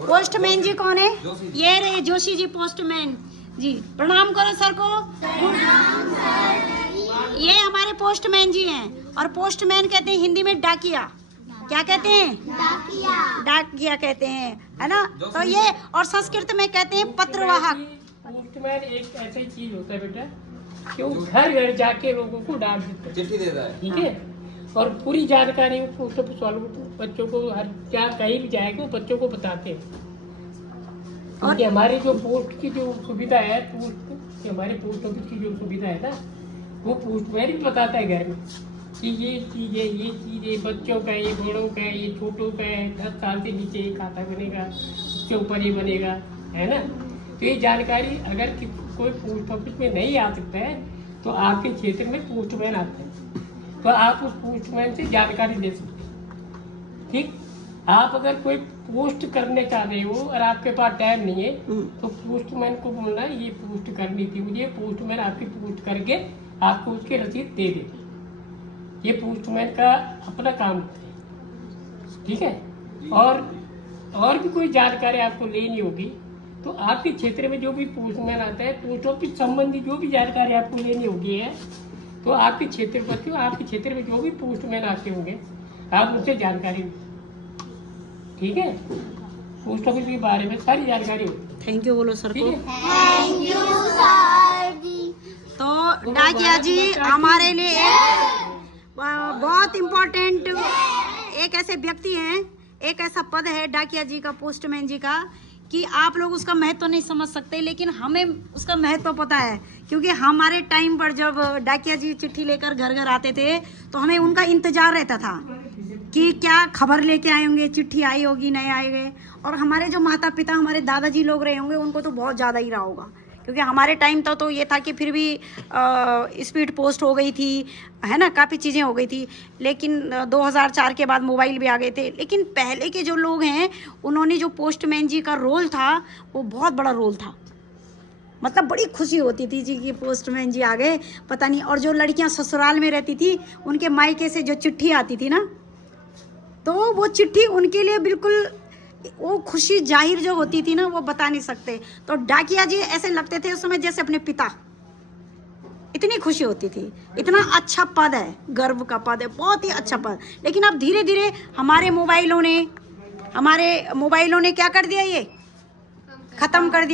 Postman जी कौन है? ये रहे जोशी जी पोस्टमैन जी। प्रणाम करो सर को। ये हमारे पोस्टमैन जी हैं। और पोस्टमैन कहते हैं हिंदी में डाकिया। क्या कहते हैं? डाकिया कहते हैं, है ना। तो ये और संस्कृत में कहते हैं पत्रवाहक। पोस्टमैन एक ऐसी चीज होता है बेटा कि वो घर घर जाके लोगों को डाक देता है, चिट्ठी देता है, ठीक है। और पूरी जानकारी पोस्ट ऑफिस वालों को, बच्चों को, हर क्या कहीं भी जाएगा वो बच्चों को बताते हैं। और हमारी जो पोस्ट की जो सुविधा है, पोस्ट हमारे पोस्ट ऑफिस की जो सुविधा है ना, वो पोस्टमैन भी बताता है घर में कि ये चीज़ें बच्चों का, ये बड़ों का, ये छोटों का, 10 साल से नीचे ये खाता बनेगा, उसके ऊपर ये बनेगा, है ना। तो ये जानकारी अगर कोई पोस्ट ऑफिस में नहीं आ सकता है तो आपके क्षेत्र में पोस्टमैन आते हैं, तो आप उस पोस्टमैन से जानकारी ले सकते हैं, ठीक। आप अगर कोई पोस्ट करने चाह रहे हो और आपके पास टाइम नहीं है तो पोस्टमैन को बोलना ये पोस्ट करनी थी मुझे, पोस्टमैन आपकी पोस्ट करके आपको उसकी रसीद दे दे। ये पोस्टमैन का अपना काम होता है, ठीक है। और भी कोई जानकारी आपको लेनी होगी तो आपके क्षेत्र में जो भी पोस्टमैन आता है, पोस्ट ऑफिस संबंधी जो भी जानकारी आपको लेनी होगी है तो आपके क्षेत्र पर, आपके क्षेत्र में जो भी पोस्टमैन आते होंगे आप उनसे जानकारी, ठीक है। पोस्ट ऑफिस के बारे में सारी जानकारी होती है। थैंक यू बोलो सर को। थैंक यू सर जी। तो डाकिया जी हमारे लिए बहुत इम्पोर्टेंट एक ऐसे व्यक्ति हैं, एक ऐसा पद है डाकिया जी का, पोस्टमैन जी का, कि आप लोग उसका महत्व नहीं समझ सकते, लेकिन हमें उसका महत्व पता है। क्योंकि हमारे टाइम पर जब डाकिया जी चिट्ठी लेकर घर घर आते थे तो हमें उनका इंतजार रहता था कि क्या खबर लेके आए होंगे, चिट्ठी आई होगी नहीं आएंगे। और हमारे जो माता पिता, हमारे दादाजी लोग रहे होंगे, उनको तो बहुत ज़्यादा ही रहा होगा, क्योंकि हमारे टाइम तो ये था कि फिर भी स्पीड पोस्ट हो गई थी, है ना, काफ़ी चीज़ें हो गई थी। लेकिन 2004 के बाद मोबाइल भी आ गए थे। लेकिन पहले के जो लोग हैं उन्होंने जो पोस्टमैन जी का रोल था वो बहुत बड़ा रोल था। मतलब बड़ी खुशी होती थी जी कि पोस्टमैन जी आ गए, पता नहीं। और जो लड़कियां ससुराल में रहती थी उनके मायके से जो चिट्ठी आती थी ना, तो वो चिट्ठी उनके लिए बिल्कुल वो खुशी जाहिर जो होती थी ना, वो बता नहीं सकते। तो डाकिया जी ऐसे लगते थे उस समय जैसे अपने पिता, इतनी खुशी होती थी। इतना अच्छा पद है, गर्व का पद है, बहुत ही अच्छा पद। लेकिन अब धीरे धीरे हमारे मोबाइलों ने क्या कर दिया, ये खत्म कर दिया।